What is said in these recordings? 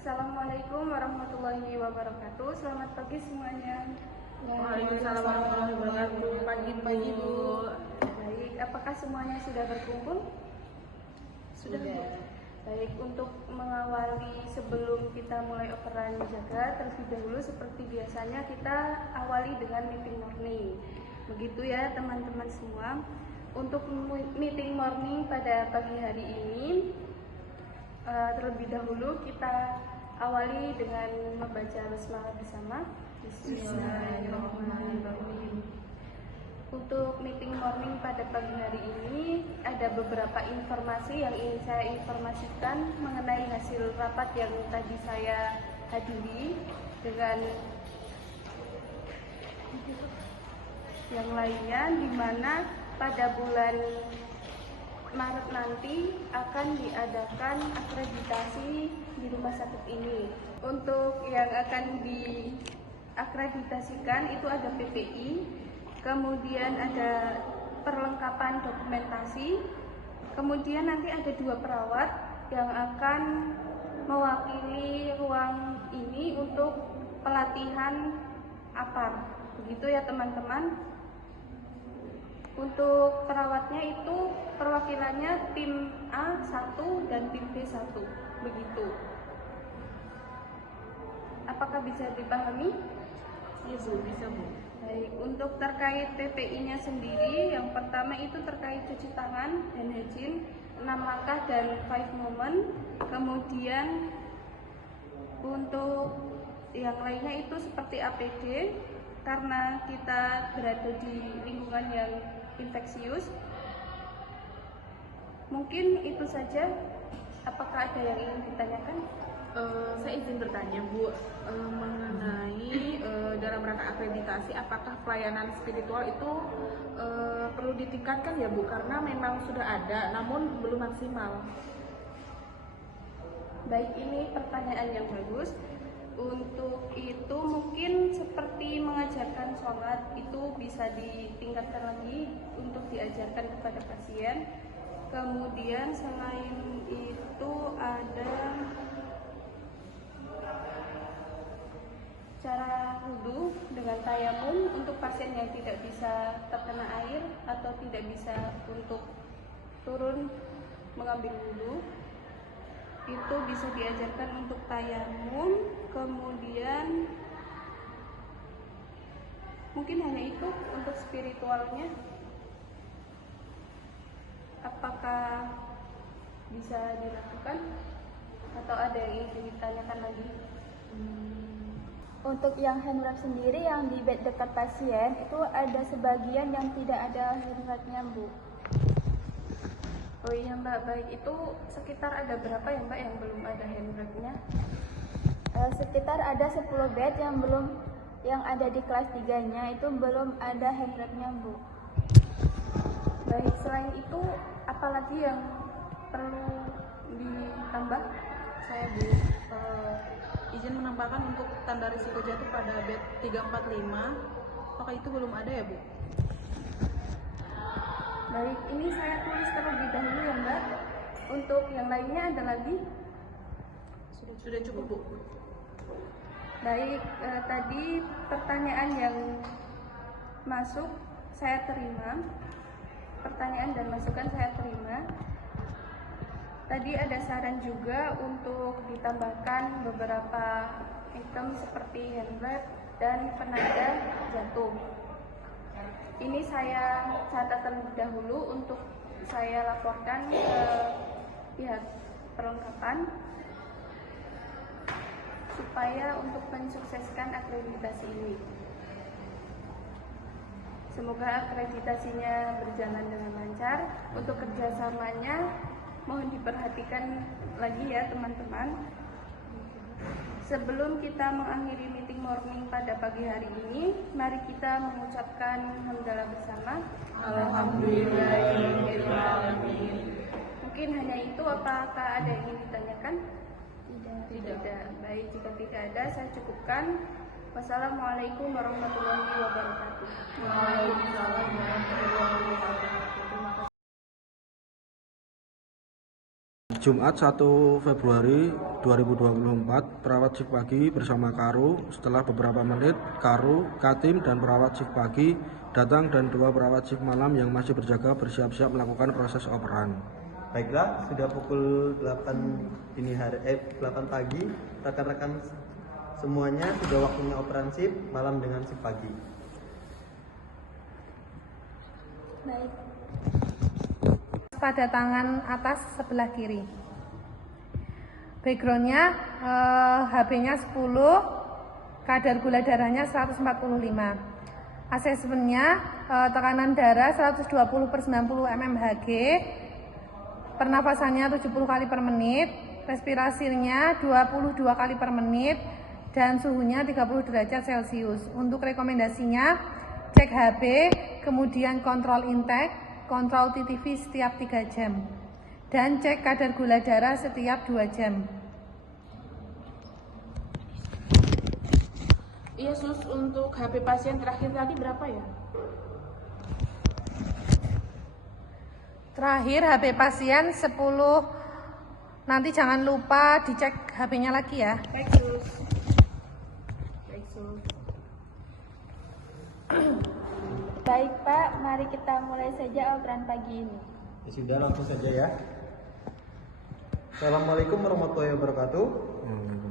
Assalamualaikum warahmatullahi wabarakatuh. Selamat pagi semuanya. Waalaikumsalam warahmatullahi wabarakatuh. Pagi Bu. Baik, apakah semuanya sudah berkumpul? Sudah. Bu? Baik, untuk mengawali sebelum kita mulai operan jaga, terlebih dahulu seperti biasanya kita awali dengan meeting morning. Begitu ya teman-teman semua. Untuk meeting morning pada pagi hari ini, terlebih dahulu kita awali dengan membaca basmalah bersama. Bismillahirrahmanirrahim. Untuk meeting morning pada pagi hari ini ada beberapa informasi yang ingin saya informasikan mengenai hasil rapat yang tadi saya hadiri dengan yang lainnya, di mana pada bulan Maret nanti akan diadakan akreditasi di rumah sakit ini. Untuk yang akan diakreditasikan itu ada PPI, kemudian ada perlengkapan dokumentasi, kemudian nanti ada 2 perawat yang akan mewakili ruang ini untuk pelatihan APAR. Begitu ya teman-teman. Untuk perawatnya itu perwakilannya tim A1 dan tim B1, begitu. Apakah bisa dipahami? Iya Bu, bisa Bu. Baik, untuk terkait PPI-nya sendiri, yang pertama itu terkait cuci tangan dan hygiene, 6 langkah dan 5 moment. Kemudian untuk yang lainnya itu seperti APD, karena kita berada di lingkungan yang infeksius. Mungkin itu saja. Apakah ada yang ingin ditanyakan? Saya izin bertanya Bu, mengenai dalam rangka akreditasi, apakah pelayanan spiritual itu perlu ditingkatkan ya Bu? Karena memang sudah ada, namun belum maksimal. Baik, ini pertanyaan yang bagus. Untuk itu mungkin seperti mengajarkan sholat itu bisa ditingkatkan lagi untuk diajarkan kepada pasien. Kemudian selain itu ada cara wudhu dengan tayamum untuk pasien yang tidak bisa terkena air atau tidak bisa untuk turun mengambil wudhu. Itu bisa diajarkan untuk tayamum. Kemudian mungkin hanya itu untuk spiritualnya. Apakah bisa dilakukan atau ada yang ingin ditanyakan lagi? Untuk yang hand wrap sendiri yang di bed dekat pasien itu ada sebagian yang tidak ada hand wrapnya Bu. Oh iya Mbak, baik. Itu sekitar ada berapa ya Mbak yang belum ada hand wrap-nya? Sekitar ada 10 bed yang ada di kelas 3-nya itu belum ada hand wrap-nya Bu. Baik, selain itu apalagi yang perlu ditambah? Saya Bu, izin menambahkan untuk tanda risiko jatuh pada bed 345, apakah itu belum ada ya Bu? Baik, ini saya tulis terlebih dahulu ya Mbak. Untuk yang lainnya ada lagi? Sudah cukup Bu. Baik, tadi pertanyaan yang masuk saya terima. Pertanyaan dan masukan saya terima. Tadi ada saran juga untuk ditambahkan beberapa item seperti hand wrap dan penanda jantung. Ini saya catat terlebih dahulu untuk saya laporkan ke pihak perlengkapan supaya untuk mensukseskan akreditasi ini. Semoga akreditasinya berjalan dengan lancar. Untuk kerjasamanya mohon diperhatikan lagi ya teman-teman. Sebelum kita mengakhiri meeting morning pada pagi hari ini, mari kita mengucapkan hamdalah bersama. Alhamdulillahirrahmanirrahim. Mungkin hanya itu, apakah ada yang ingin ditanyakan? Tidak. Baik, jika tidak ada saya cukupkan. Wassalamualaikum warahmatullahi wabarakatuh. Waalaikumsalam warahmatullahi wabarakatuh. Jumat 1 Februari 2024, perawat shift pagi bersama Karu. Setelah beberapa menit, Karu, Katim, dan perawat shift pagi datang dan 2 perawat shift malam yang masih berjaga bersiap-siap melakukan proses operan. Baiklah, sudah pukul 8 pagi, rekan-rekan semuanya sudah waktunya operan shift malam dengan shift pagi. Baik. Pada tangan atas sebelah kiri. Backgroundnya HB-nya 10, kadar gula darahnya 145. Asesmennya tekanan darah 120/90 mmHg, pernafasannya 70 kali per menit, respirasinya 22 kali per menit, dan suhunya 30 derajat Celcius. Untuk rekomendasinya, cek HB, kemudian kontrol intake, kontrol TTV setiap 3 jam, dan cek kadar gula darah setiap 2 jam. Iya sus, untuk HP pasien terakhir tadi berapa ya? Terakhir HB pasien 10. Nanti jangan lupa dicek HB-nya lagi ya. Baik sus. Baik sus. Baik Pak, mari kita mulai saja operan pagi ini. Ya sudah, langsung saja ya. Assalamualaikum warahmatullahi wabarakatuh.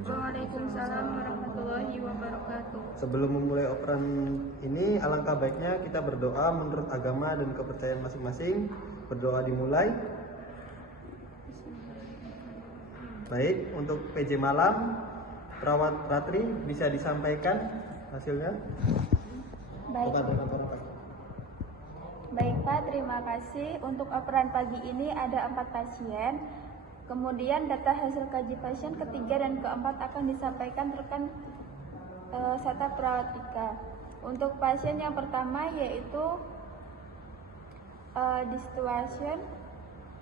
Waalaikumsalam warahmatullahi wabarakatuh. Sebelum memulai operan ini, alangkah baiknya kita berdoa menurut agama dan kepercayaan masing-masing. Berdoa dimulai. Baik, untuk PJ malam, perawat Ratri bisa disampaikan hasilnya? Baik. Baik Pak, terima kasih. Untuk operan pagi ini ada 4 pasien. Kemudian data hasil kaji pasien ketiga dan keempat akan disampaikan rekan serta perawat Ika. Untuk pasien yang pertama yaitu di situation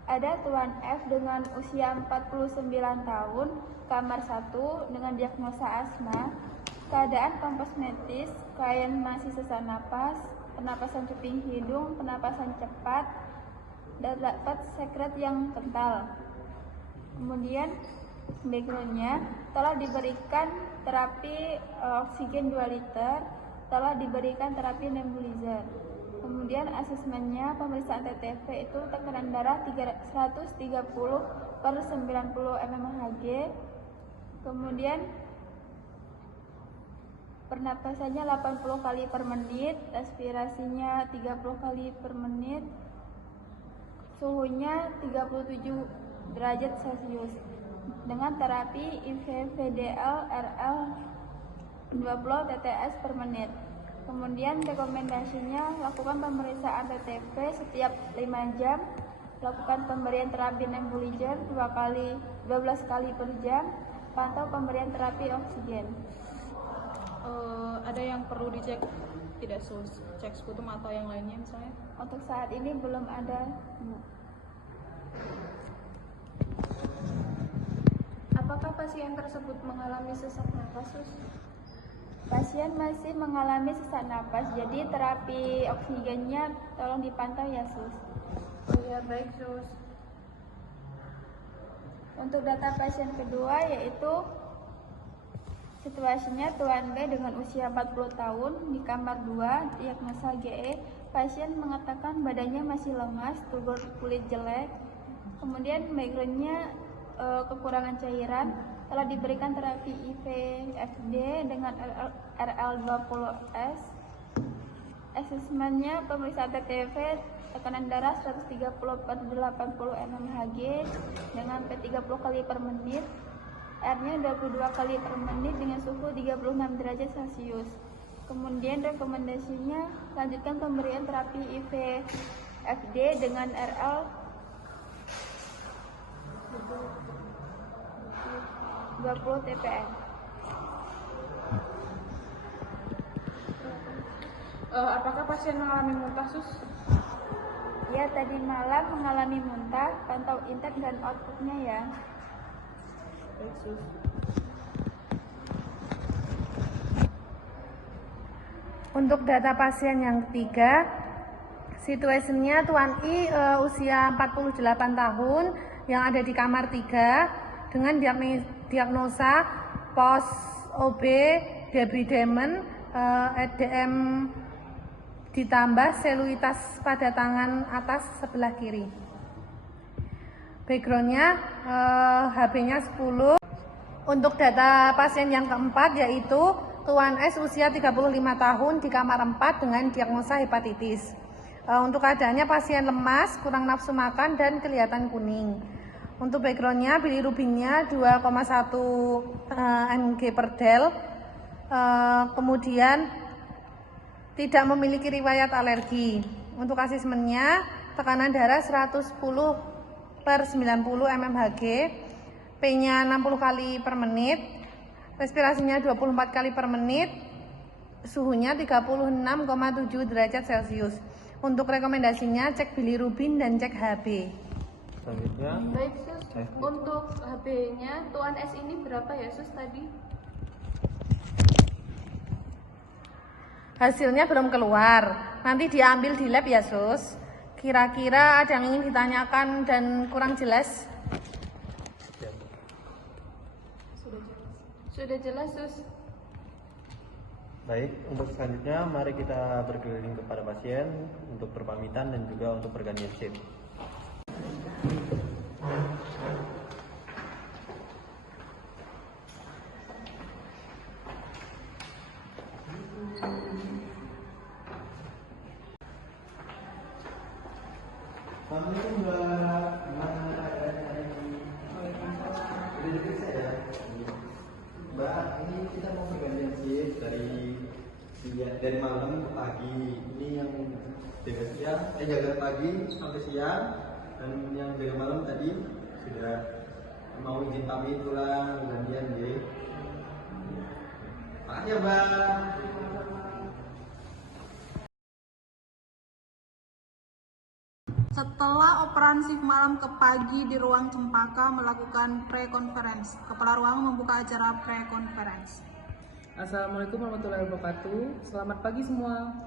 ada Tuan F dengan usia 49 tahun, kamar 1 dengan diagnosa asma, keadaan kompos medis, klien masih sesak napas, pernapasan cuping hidung, pernapasan cepat, dan dapat sekret yang kental. Kemudian backgroundnya telah diberikan terapi oksigen 2 liter, telah diberikan terapi nebulizer. Kemudian asesmennya pemeriksaan TTV itu tekanan darah 130/90 mmHg. Kemudian pernapasannya 80 kali per menit, respirasinya 30 kali per menit, suhunya 37 derajat Celcius dengan terapi IV VDL RL 20 TTS per menit. Kemudian rekomendasinya lakukan pemeriksaan TTV setiap 5 jam, lakukan pemberian terapi nebulizer 12 kali per jam, pantau pemberian terapi oksigen. Ada yang perlu dicek tidak sus? Cek sputum atau yang lainnya misalnya? Untuk saat ini belum ada. Apakah pasien tersebut mengalami sesak napas, sus? Pasien masih mengalami sesak napas, jadi terapi oksigennya tolong dipantau ya sus. Oh iya, baik sus. Untuk data pasien kedua yaitu situasinya Tuan B dengan usia 40 tahun di kamar 2, diagnosa GE. Pasien mengatakan badannya masih lemas, turgor kulit jelek. Kemudian backgroundnya kekurangan cairan, telah diberikan terapi IVFD dengan RL20S. Asesmennya pemeriksaan TTV, tekanan darah 130/80 mmHg dengan P30 kali per menit, R-nya 22 kali per menit dengan suhu 36 derajat Celcius. Kemudian rekomendasinya lanjutkan pemberian terapi IVFD dengan RL 20 TPM. Apakah pasien mengalami muntah sus? Ya, tadi malam mengalami muntah, pantau intake dan outputnya ya. Baik sus. Untuk data pasien yang ketiga, situasinya Tuan I usia 48 tahun, yang ada di kamar 3 dengan diagnosa pos OB, debridement, EDM ditambah seluitas pada tangan atas sebelah kiri. Backgroundnya HB-nya 10. Untuk data pasien yang keempat yaitu Tuan S usia 35 tahun di kamar 4 dengan diagnosa hepatitis. Untuk keadaannya pasien lemas, kurang nafsu makan dan kelihatan kuning. Untuk backgroundnya bilirubinnya 2,1 mg per del. Kemudian tidak memiliki riwayat alergi. Untuk asesmennya tekanan darah 110/90 mmHg, P-nya 60 kali per menit, respirasinya 24 kali per menit, suhunya 36,7 derajat Celcius. Untuk rekomendasinya cek bilirubin dan cek HB. Selanjutnya, Baik Sus, untuk HB-nya Tuan S ini berapa ya Sus tadi? Hasilnya belum keluar, nanti diambil di lab ya Sus. Kira-kira ada yang ingin ditanyakan dan kurang jelas? Sudah jelas Sus. baik, untuk selanjutnya mari kita berkeliling kepada pasien untuk berpamitan dan juga untuk pergantian shift. Assalamualaikum Mbak. Udah diperiksa ya? Mbak, ini kita mau pergantian shift dari malam ke pagi. Ini yang jaga siang, jaga pagi sampai siang, dan yang jaga malam tadi sudah mau izin pamit pulang gantian deh. Makasih ya Mbak. Setelah operasi malam ke pagi di ruang Cempaka melakukan pre-conference, Kepala Ruang membuka acara pre-conference. Assalamualaikum warahmatullahi wabarakatuh. Selamat pagi semua.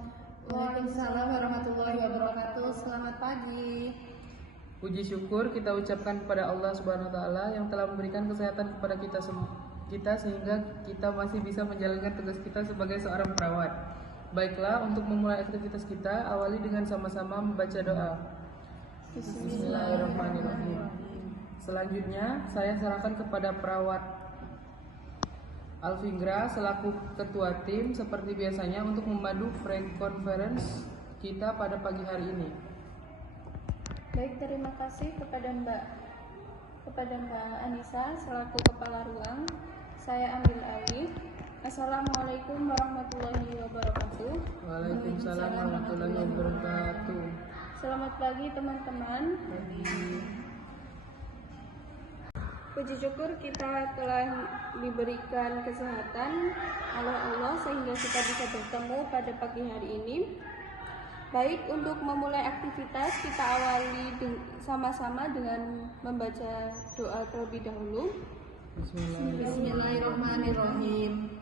Waalaikumsalam warahmatullahi wabarakatuh. Selamat pagi. Puji syukur kita ucapkan kepada Allah Subhanahu wa taala yang telah memberikan kesehatan kepada kita sehingga kita masih bisa menjalankan tugas kita sebagai seorang perawat. Baiklah, untuk memulai aktivitas kita, awali dengan sama-sama membaca doa. Bismillahirrahmanirrahim. Selanjutnya, saya serahkan kepada perawat Alfingra selaku ketua tim seperti biasanya untuk memandu pre-conference kita pada pagi hari ini. Baik, terima kasih kepada Mbak Anissa selaku Kepala Ruang. Saya ambil alih. Assalamualaikum warahmatullahi wabarakatuh. Waalaikumsalam warahmatullahi wabarakatuh. Selamat pagi teman-teman. Puji syukur kita telah diberikan kesehatan oleh Allah sehingga kita bisa bertemu pada pagi hari ini. Baik, untuk memulai aktivitas kita awali sama-sama dengan membaca doa terlebih dahulu. Bismillahirrahmanirrahim.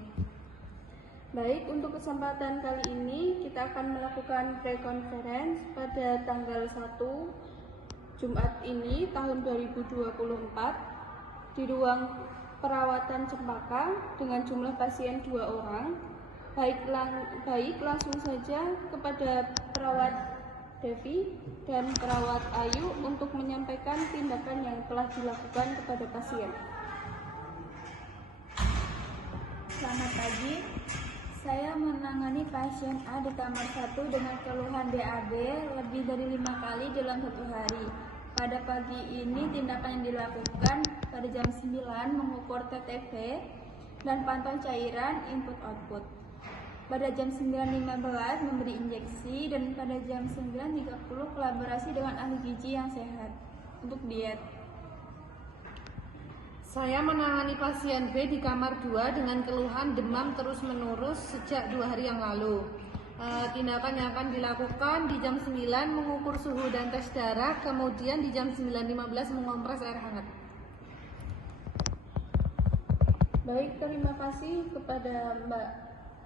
Baik, untuk kesempatan kali ini kita akan melakukan pre-conference pada tanggal 1 Jumat ini tahun 2024 di ruang perawatan Cempaka dengan jumlah pasien 2 orang. Baik, langsung saja kepada perawat Devi dan perawat Ayu untuk menyampaikan tindakan yang telah dilakukan kepada pasien. Selamat pagi. Saya menangani pasien A di kamar 1 dengan keluhan DAB lebih dari 5 kali dalam 1 hari. Pada pagi ini tindakan yang dilakukan pada jam 9 mengukur TTV dan pantau cairan input-output. Pada jam 9.15 memberi injeksi dan pada jam 9.30 kolaborasi dengan ahli gizi yang sehat untuk diet. Saya menangani pasien B di kamar 2 dengan keluhan demam terus-menerus sejak 2 hari yang lalu. Tindakan yang akan dilakukan di jam 9 mengukur suhu dan tes darah, kemudian di jam 9.15 mengompres air hangat. Baik, terima kasih kepada Mbak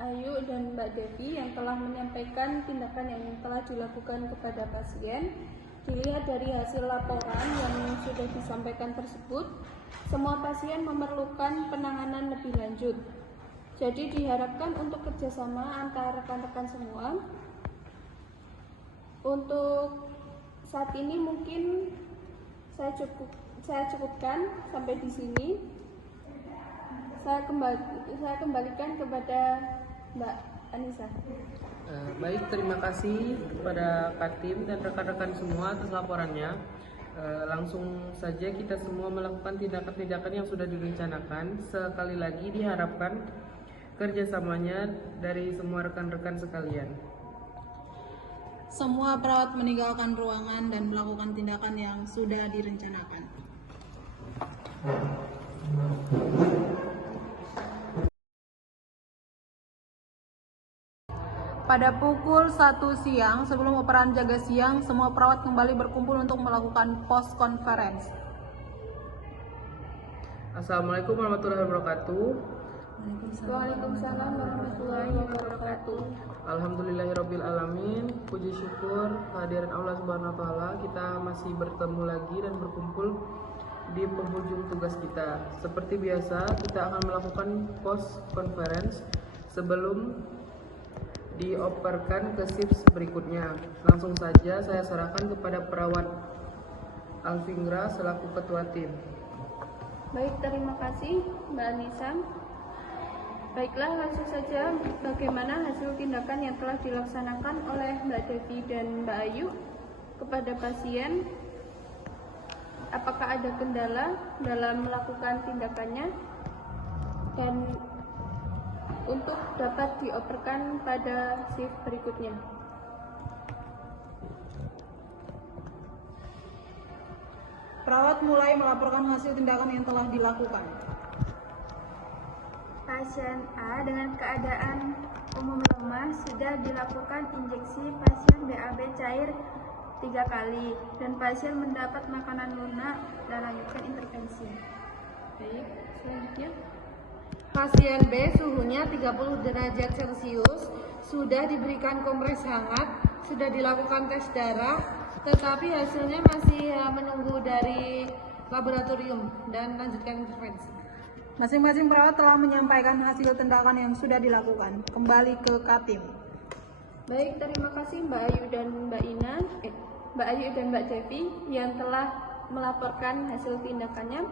Ayu dan Mbak Devi yang telah menyampaikan tindakan yang telah dilakukan kepada pasien. Dilihat dari hasil laporan yang sudah disampaikan tersebut, semua pasien memerlukan penanganan lebih lanjut. Jadi diharapkan untuk kerjasama antara rekan-rekan semua. Untuk saat ini mungkin saya cukupkan sampai di sini. Saya kembalikan kepada Mbak Anissa. Baik, terima kasih kepada Katim dan rekan-rekan semua atas laporannya. Langsung saja kita semua melakukan tindakan-tindakan yang sudah direncanakan. Sekali lagi diharapkan kerjasamanya dari semua rekan-rekan sekalian. Semua perawat meninggalkan ruangan dan melakukan tindakan yang sudah direncanakan. Pada pukul 1 siang, sebelum operan jaga siang, semua perawat kembali berkumpul untuk melakukan post conference. Assalamualaikum warahmatullahi wabarakatuh. Waalaikumsalam warahmatullahi wabarakatuh. Alhamdulillahirabbil alamin. Puji syukur kehadiran Allah Subhanahu wa taala, kita masih bertemu lagi dan berkumpul di penghujung tugas kita. Seperti biasa, kita akan melakukan post conference sebelum dioperkan ke shift berikutnya. Langsung saja saya serahkan kepada perawat Alfingra selaku ketua tim. Baik, terima kasih Mbak Anissa. Baiklah, langsung saja bagaimana hasil tindakan yang telah dilaksanakan oleh Mbak Devi dan Mbak Ayu kepada pasien. Apakah ada kendala dalam melakukan tindakannya dan untuk dapat dioperkan pada shift berikutnya. Perawat mulai melaporkan hasil tindakan yang telah dilakukan. Pasien A dengan keadaan umum lemah sudah dilakukan injeksi pasien BAB cair 3 kali dan pasien mendapat makanan lunak dan lanjutkan intervensi. Baik, selanjutnya. Pasien B suhunya 30 derajat Celcius, sudah diberikan kompres hangat, sudah dilakukan tes darah, tetapi hasilnya masih menunggu dari laboratorium dan lanjutkan intervensi. Masing-masing perawat telah menyampaikan hasil tindakan yang sudah dilakukan. Kembali ke Katim. Baik, terima kasih Mbak Ayu dan Mbak Ayu dan Mbak Devi yang telah melaporkan hasil tindakannya.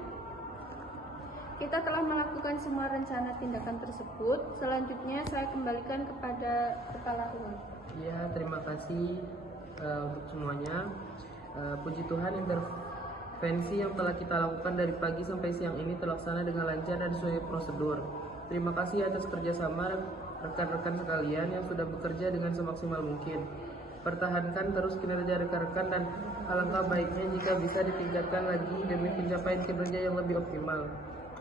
Kita telah melakukan semua rencana tindakan tersebut. Selanjutnya saya kembalikan kepada kepala ruang. Ya, terima kasih untuk semuanya. Puji Tuhan, intervensi yang telah kita lakukan dari pagi sampai siang ini terlaksana dengan lancar dan sesuai prosedur. Terima kasih atas kerjasama rekan-rekan sekalian yang sudah bekerja dengan semaksimal mungkin. Pertahankan terus kinerja rekan-rekan dan alangkah baiknya jika bisa ditingkatkan lagi demi pencapaian kinerja yang lebih optimal.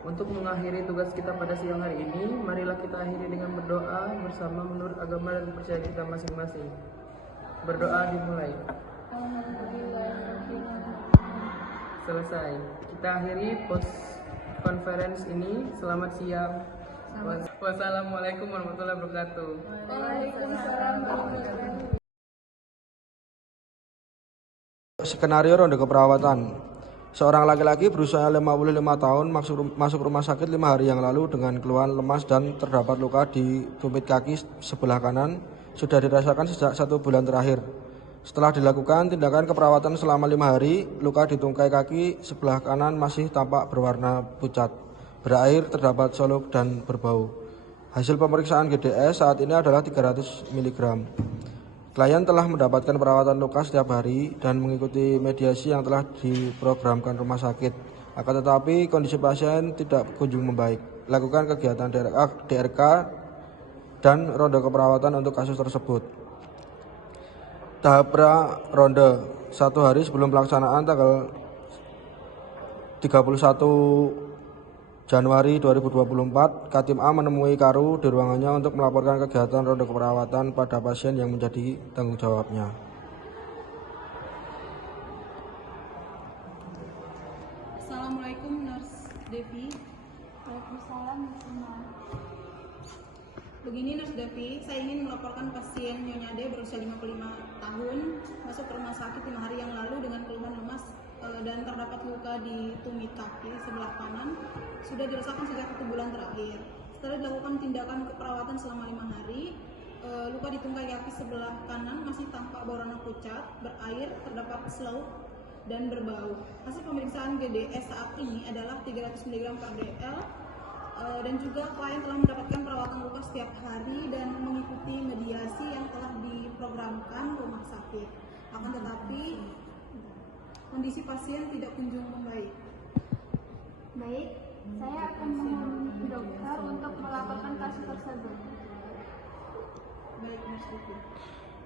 Untuk mengakhiri tugas kita pada siang hari ini, marilah kita akhiri dengan berdoa bersama menurut agama dan kepercayaan kita masing-masing. Berdoa dimulai. Selesai. Kita akhiri post conference ini. Selamat siang. Wassalamualaikum warahmatullahi wabarakatuh. Waalaikumsalam warahmatullahi wabarakatuh. Skenario ronde keperawatan. Seorang laki-laki berusia 55 tahun masuk rumah sakit 5 hari yang lalu dengan keluhan lemas dan terdapat luka di tumit kaki sebelah kanan. Sudah dirasakan sejak 1 bulan terakhir. Setelah dilakukan tindakan keperawatan selama 5 hari, luka di tungkai kaki sebelah kanan masih tampak berwarna pucat, berair, terdapat soluk dan berbau. Hasil pemeriksaan GDS saat ini adalah 300 mg. Klien telah mendapatkan perawatan luka setiap hari dan mengikuti mediasi yang telah diprogramkan rumah sakit. Akan tetapi kondisi pasien tidak kunjung membaik. Lakukan kegiatan DRK dan ronde keperawatan untuk kasus tersebut. Tahap pra-ronde 1 hari sebelum pelaksanaan tanggal 31 Januari 2024, Katim A menemui Karu di ruangannya untuk melaporkan kegiatan ronde keperawatan pada pasien yang menjadi tanggung jawabnya. Assalamualaikum Nurse Devi. Waalaikumsalam Nurse. Begini Nurse Devi, saya ingin melaporkan pasien Nyonya D berusia 55 tahun masuk ke rumah sakit 5 hari yang lalu dengan keluhan lemas dan terdapat luka di tumit kaki sebelah kanan, sudah dirasakan sejak 1 bulan terakhir. Setelah dilakukan tindakan keperawatan selama 5 hari, luka di tungkai kaki sebelah kanan masih tampak berwarna pucat, berair, terdapat slough dan berbau. Hasil pemeriksaan GDS saat ini adalah 300 mg per dl. Dan juga klien telah mendapatkan perawatan luka setiap hari dan mengikuti mediasi yang telah diprogramkan rumah sakit. Akan tetapi kondisi pasien tidak kunjung membaik. Baik, saya akan memohon dokter untuk melaporkan kasus tersebut. Baik, Mas Luki.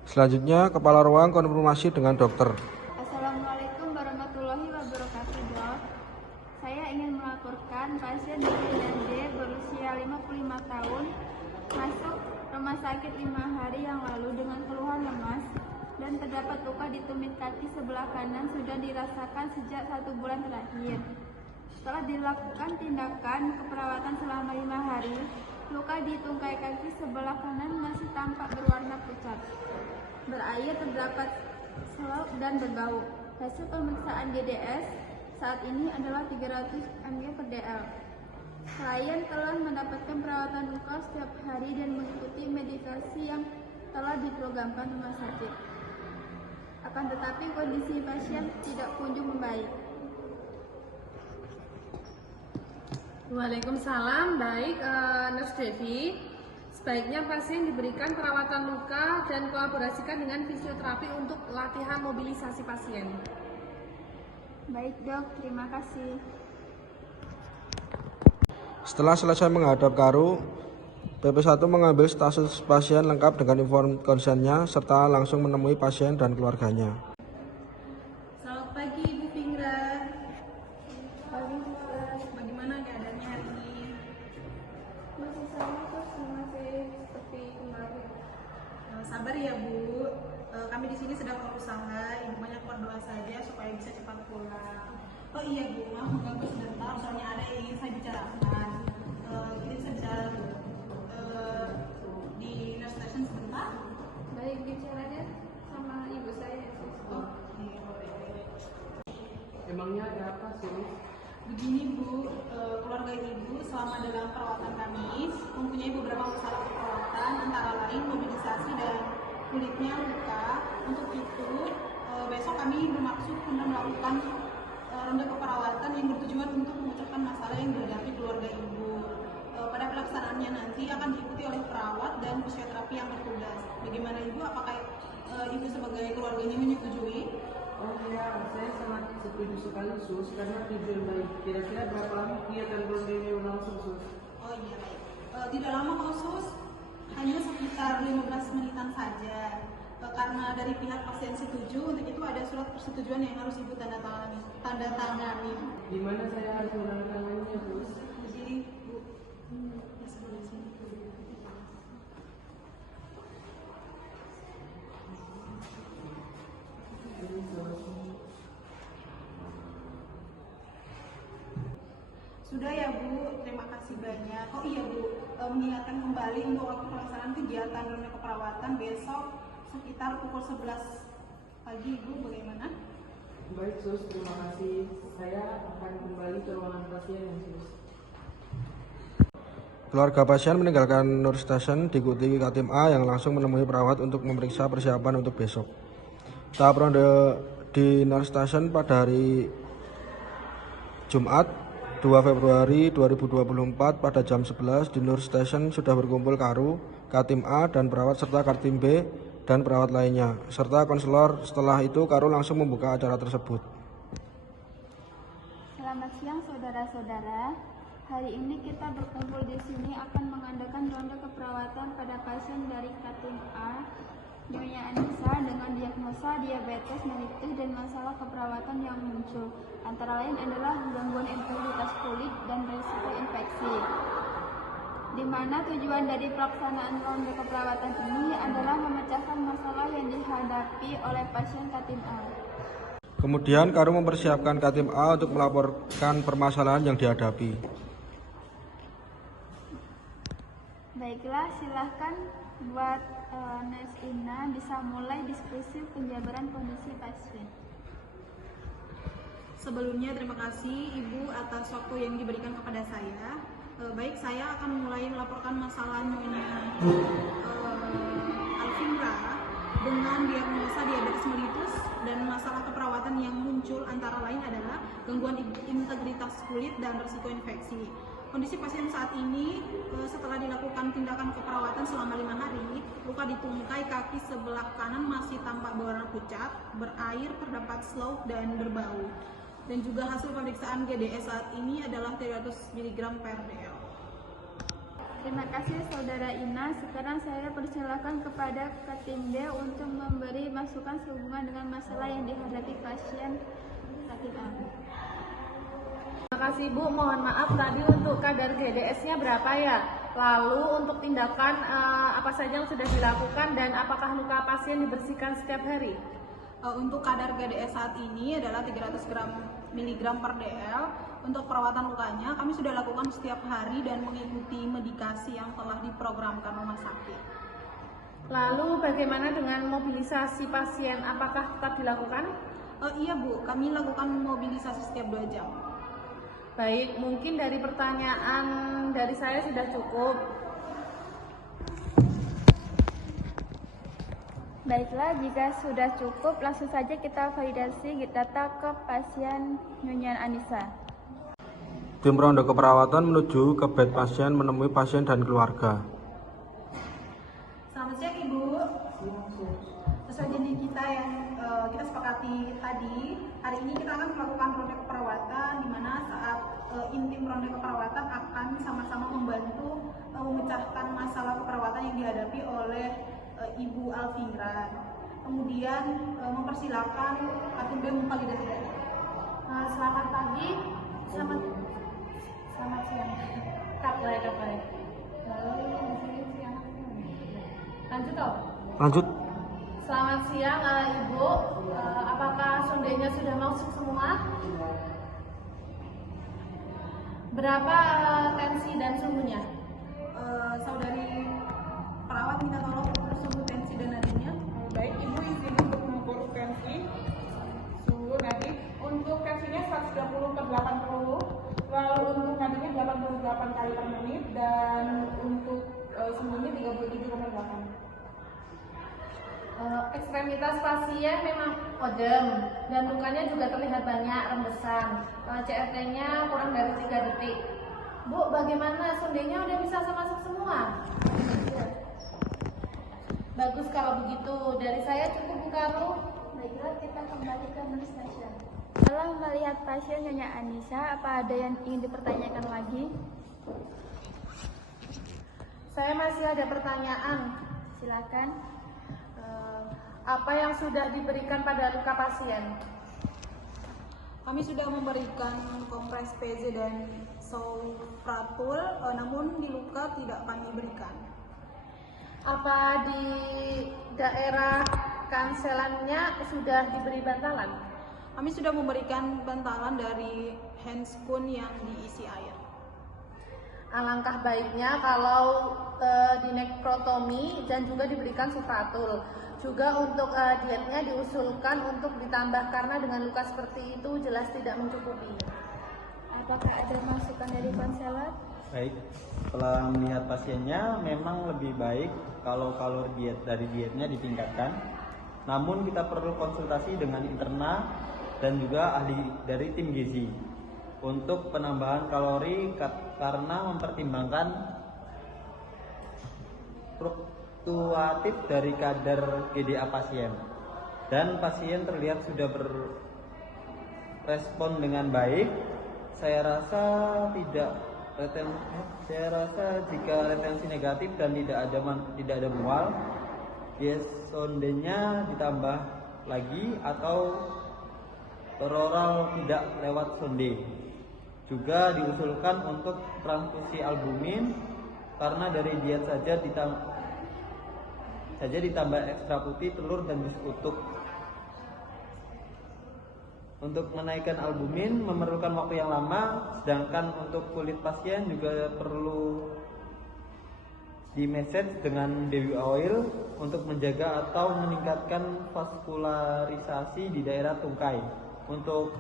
Selanjutnya, Kepala Ruang konfirmasi dengan dokter. Assalamualaikum warahmatullahi wabarakatuh, Dok. Saya ingin melaporkan pasien Nyonya D berusia 55 tahun masuk rumah sakit 5 hari yang lalu dengan keluhan lemas dan terdapat luka di tumit kaki sebelah kanan sudah dirasakan sejak 1 bulan terakhir. Setelah dilakukan tindakan keperawatan selama 5 hari, luka di tungkai kaki sebelah kanan masih tampak berwarna pucat, berair, terdapat slough dan berbau. Hasil pemeriksaan GDS saat ini adalah 300 mg per dl. Klien telah mendapatkan perawatan luka setiap hari dan mengikuti medikasi yang telah diprogramkan rumah sakit. Akan tetapi kondisi pasien tidak kunjung membaik. Waalaikumsalam. Baik, Nurse Devi, sebaiknya pasien diberikan perawatan luka dan kolaborasikan dengan fisioterapi untuk latihan mobilisasi pasien. Baik, Dok, terima kasih. Setelah selesai menghadap Karu, PP1 mengambil status pasien lengkap dengan inform konsennya serta langsung menemui pasien dan keluarganya. Selamat pagi Ibu Fingra. Pagi, Sus. Bagaimana keadaannya hari ini? Masih sama, Sus, masih seperti kemarin. Sabar ya Bu. Kami di sini sedang berusaha, Ibu banyak berdoa saja supaya bisa cepat pulang. Oh iya Bu, maaf mengganggu sebentar, soalnya ada yang ingin saya bicarakan. Ini saja di nurse station sebentar. Baik, bicaranya sama ibu saya, Sus. Oke. Emangnya ada apa sih? Begini Bu, keluarga Ibu selama dalam perawatan kami mempunyai beberapa masalah perawatan, antara lain mobilisasi dan kulitnya luka. Untuk itu, besok kami bermaksud melakukan ronde keperawatan yang bertujuan untuk memecahkan masalah yang dihadapi keluarga Ibu. Pada pelaksanaannya nanti akan diikuti oleh perawat dan fisioterapi yang bertugas. Bagaimana Ibu? Apakah Ibu sebagai keluarganya menyetujui? Oh iya, saya sangat setuju sekali Sus, karena tujuan baik. Kira-kira berapa lama kegiatan ronde ini berlangsung Sus? Oh iya baik. Tidak lama khusus, hanya sekitar 15 menitan saja. Karena dari pihak pasien setuju, untuk itu ada surat persetujuan yang harus Ibu tanda tangani. Di mana saya harus menandatanganinya Sus? Jadi Bu, ya sebelah sini. Ini Sus. Sudah ya Bu, terima kasih banyak. Oh iya Bu, mengingatkan kembali untuk waktu pelaksanaan kegiatan ronde keperawatan besok sekitar pukul 11 pagi. Ibu bagaimana? Baik Sus, terima kasih. Saya akan kembali ke ruangan pasien Sus. Keluarga pasien meninggalkan Nurse Station diikuti Katim A yang langsung menemui perawat untuk memeriksa persiapan untuk besok. Tahap ronde di Nurse Station pada hari Jumat 2 Februari 2024 pada jam 11 di Nurse Station sudah berkumpul Karu, Katim A dan perawat serta Katim B dan perawat lainnya serta konselor. Setelah itu Karu langsung membuka acara tersebut. Selamat siang saudara-saudara. Hari ini kita berkumpul di sini akan mengadakan ronde keperawatan pada pasien dari Katim A, Nyonya Anissa dengan diagnosa diabetes mellitus dan masalah keperawatan yang muncul. Antara lain adalah gangguan integritas kulit dan risiko infeksi. Di mana tujuan dari pelaksanaan ronde keperawatan ini adalah memecahkan masalah yang dihadapi oleh pasien Katim A. Kemudian Karu mempersiapkan Katim A untuk melaporkan permasalahan yang dihadapi. Baiklah, silahkan buat Nes Ina bisa mulai diskusi penjabaran kondisi pasien. Sebelumnya terima kasih Ibu atas waktu yang diberikan kepada saya. Baik, saya akan mulai melaporkan masalah Nyonya Alvindra dengan diagnosa diabetes mellitus dan masalah keperawatan yang muncul antara lain adalah gangguan integritas kulit dan risiko infeksi. Kondisi pasien saat ini setelah dilakukan tindakan keperawatan selama 5 hari, luka di tungkai kaki sebelah kanan masih tampak berwarna pucat, berair, terdapat slough dan berbau. Dan juga hasil pemeriksaan GDS saat ini adalah 300 mg per dl. Terima kasih Saudara Ina. Sekarang saya persilakan kepada Katim D untuk memberi masukan sehubungan dengan masalah yang dihadapi pasien Katim A. Terima kasih Bu, mohon maaf tadi untuk kadar GDS-nya berapa ya? Lalu untuk tindakan apa saja yang sudah dilakukan dan apakah luka pasien dibersihkan setiap hari? Untuk kadar GDS saat ini adalah 300 mg per dl. Untuk perawatan lukanya kami sudah lakukan setiap hari dan mengikuti medikasi yang telah diprogramkan rumah sakit. Lalu bagaimana dengan mobilisasi pasien? Apakah tetap dilakukan? Iya Bu, kami lakukan mobilisasi setiap 2 jam. Baik, mungkin dari pertanyaan dari saya sudah cukup. Baiklah, jika sudah cukup, langsung saja kita validasi data ke pasien Nyonya Anissa. Tim ronde keperawatan menuju ke bed pasien menemui pasien dan keluarga. Selamat siang Ibu. Sesuai janji kita yang kita sepakati tadi, hari ini kita akan melakukan ronde keperawatan di mana saat tim ronde keperawatan akan sama-sama membantu memecahkan masalah keperawatan yang dihadapi oleh Ibu Alvindra. Kemudian mempersilakan Katim B memvalidasi data. Selamat pagi, selamat siang. Kaplay. Lanjut toh? Lanjut. Selamat siang Ibu, apakah sondenya sudah masuk semua? Berapa tensi dan suhunya? Saudari perawat minta tolong ukur suhu, tensi dan nadinya. Baik, Ibu izin untuk mengukur tensi, suhu nadi. Untuk tensinya 130/80, lalu untuk nadinya 88 kali per menit, dan untuk suhunya 37,8. Ekstremitas pasien memang odem dan lukanya juga terlihat banyak rembesan. CRT-nya kurang dari 3 detik. Bu, bagaimana sondenya udah bisa masuk semua? Bagus kalau begitu. Dari saya cukup Bu Karu. Baiklah, kita kembali ke Nurse Tasya. Setelah melihat pasien Nyonya Anissa, apa ada yang ingin dipertanyakan lagi? Saya masih ada pertanyaan. Silakan. Apa yang sudah diberikan pada luka pasien? Kami sudah memberikan kompres PZ dan Sofratul, namun di luka tidak kami berikan. Apa di daerah kanselannya sudah diberi bantalan? Kami sudah memberikan bantalan dari handscoon yang diisi air. Alangkah baiknya kalau dinekrotomi dan juga diberikan Sofratul. Juga untuk dietnya diusulkan untuk ditambah karena dengan luka seperti itu jelas tidak mencukupi. Apakah ada masukan dari konselor? Baik, setelah melihat pasiennya memang lebih baik kalau kalori dietnya ditingkatkan. Namun kita perlu konsultasi dengan interna dan juga ahli dari tim gizi untuk penambahan kalori karena mempertimbangkan fluktuatif dari kadar GDA pasien, dan pasien terlihat sudah berespon dengan baik. Saya rasa jika retensi negatif dan tidak ada mual, sondenya ditambah lagi atau peroral tidak lewat sonde. Juga diusulkan untuk transfusi albumin karena dari diet saja ditambah ekstra putih, telur dan jus utuh. Untuk menaikkan albumin memerlukan waktu yang lama, sedangkan untuk kulit pasien juga perlu di massage dengan Dewi Oil untuk menjaga atau meningkatkan vaskularisasi di daerah tungkai. Untuk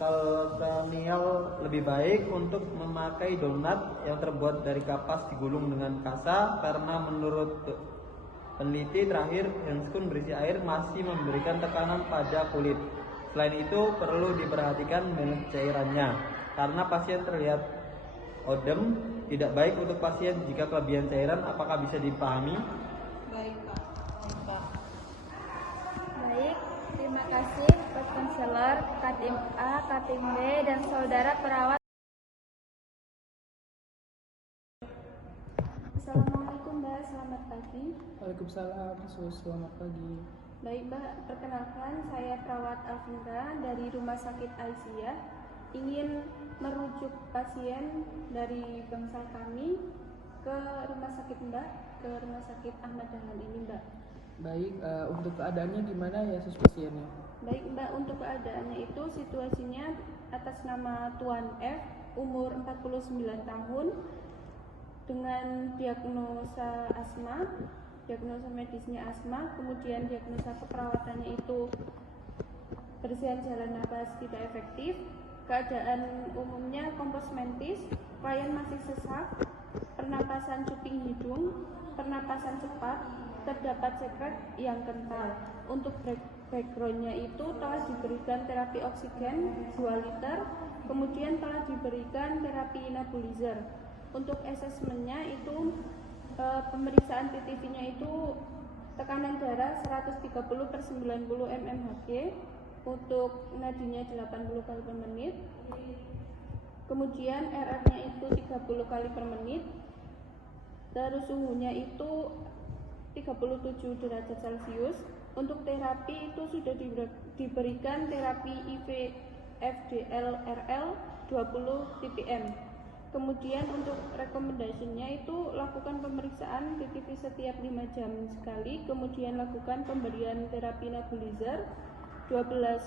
kalkanial lebih baik untuk memakai donat yang terbuat dari kapas digulung dengan kasa, karena menurut peneliti terakhir handskun berisi air masih memberikan tekanan pada kulit. Selain itu perlu diperhatikan balance cairannya, karena pasien terlihat odem. Tidak baik untuk pasien jika kelebihan cairan. Apakah bisa dipahami? Baik, Pak. Baik, terima kasih Pak Konselor, Katim A, Katim B, dan saudara perawat. Assalamualaikum Mbak, selamat pagi. Waalaikumsalam, Sus. Selamat pagi. Baik Mbak, perkenalkan saya perawat Alvira dari Rumah Sakit Aisyah. Ingin merujuk pasien dari bangsal kami ke rumah sakit Mbak, ke rumah sakit Ahmad Dahlan ini Mbak. Baik, untuk keadaannya gimana ya Sus pasiennya? Baik Mbak, untuk keadaannya itu situasinya atas nama Tuan F, umur 49 tahun, dengan diagnosa asma, diagnosa medisnya asma, kemudian diagnosa keperawatannya itu bersihan jalan nafas tidak efektif. Keadaan umumnya kompos mentis, klien masih sesak, pernapasan cuping hidung, pernapasan cepat, terdapat sekret yang kental. Untuk backgroundnya itu telah diberikan terapi oksigen 2 liter, kemudian telah diberikan terapi nebulizer. Untuk asesmennya itu pemeriksaan PTV-nya itu tekanan darah 130/90 mmHg, untuk nadinya 80 kali per menit, kemudian RR-nya itu 30 kali per menit, terus suhunya itu 37 derajat Celcius. Untuk terapi itu sudah diberikan terapi IV FDL-RL 20 ppm. Kemudian untuk rekomendasinya itu lakukan pemeriksaan PTV setiap 5 jam sekali, kemudian lakukan pemberian terapi nebulizer 12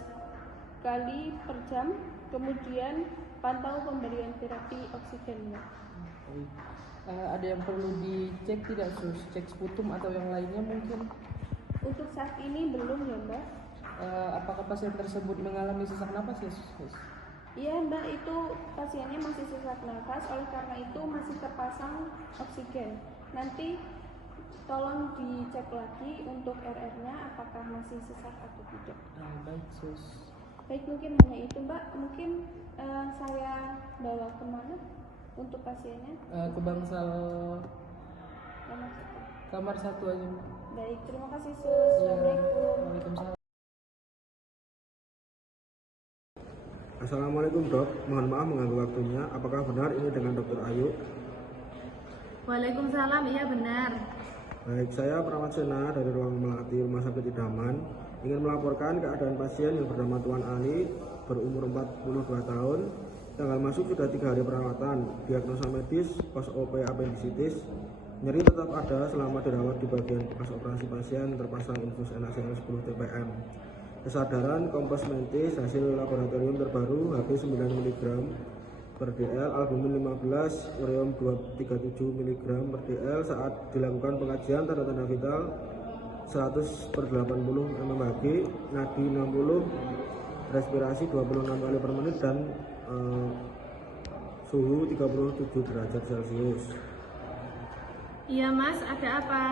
kali per jam, kemudian pantau pemberian terapi oksigennya. Ada yang perlu dicek tidak Sus? Cek sputum atau yang lainnya mungkin? Untuk saat ini belum ya Mbak. Apakah pasien tersebut mengalami sesak napas ya Sus? Iya Mbak, itu pasiennya masih sesak nafas, oleh karena itu masih terpasang oksigen. Nanti tolong dicek lagi untuk RR-nya apakah masih sesak atau tidak. Baik Sus. Baik, mungkin hanya itu Mbak. Mungkin saya bawa kemana untuk pasiennya? Ke bangsal kamar 1 aja. Baik, terima kasih Sus. Assalamualaikum. Waalaikumsalam. Assalamualaikum dok, mohon maaf mengganggu waktunya. Apakah benar ini dengan Dr. Ayu? Waalaikumsalam, iya benar. Baik, saya perawat Sena dari ruang melati Rumah Sakit Idaman. Ingin melaporkan keadaan pasien yang bernama Tuan Ali, berumur 42 tahun. Tanggal masuk sudah 3 hari perawatan. Diagnosa medis pos-OP appendicitis. Nyeri tetap ada selama dirawat di bagian bekas operasi. Pasien terpasang infus NaCl 10 ppm. Kesadaran kompos mentis, hasil laboratorium terbaru HB 9 mg per dl, albumin 15, ureum 237 mg per dl. Saat dilakukan pengajian tanda-tanda vital 100/80 mmHg, nadi 60, respirasi 26 kali per menit, dan suhu 37 derajat Celcius. Iya Mas, ada apa?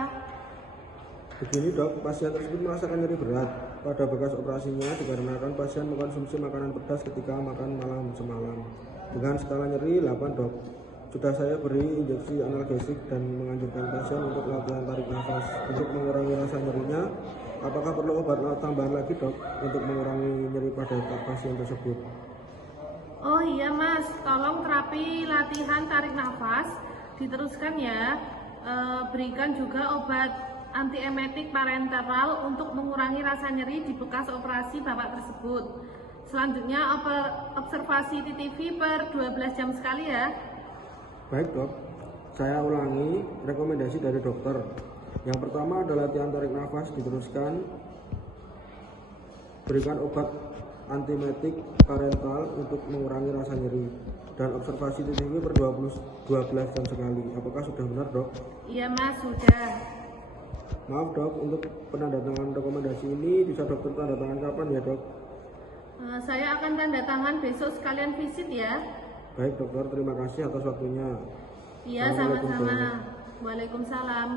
Begini dok, pasien tersebut merasakan nyeri berat pada bekas operasinya dikarenakan pasien mengkonsumsi makanan pedas ketika makan malam semalam. Dengan skala nyeri 8 dok. Sudah saya beri injeksi analgesik dan menganjurkan pasien untuk latihan tarik nafas untuk mengurangi rasa nyerinya. Apakah perlu obat tambahan lagi dok untuk mengurangi nyeri pada pasien tersebut? Oh iya Mas, tolong terapi latihan tarik nafas diteruskan ya. Berikan juga obat antiemetik parenteral untuk mengurangi rasa nyeri di bekas operasi Bapak tersebut. Selanjutnya observasi TTV per 12 jam sekali ya. Baik dok, saya ulangi rekomendasi dari dokter. Yang pertama adalah latihan tarik nafas diteruskan. Berikan obat antimetik parental untuk mengurangi rasa nyeri, dan observasi CCTV per 12 jam sekali. Apakah sudah benar, Dok? Iya Mas, sudah. Maaf Dok, untuk penandatangan rekomendasi ini bisa dokter tanda tangan kapan ya, Dok? Saya akan tanda tangan besok sekalian visit ya. Baik dokter, terima kasih atas waktunya. Iya, Assalamualaikum, sama-sama. Dok. Waalaikumsalam.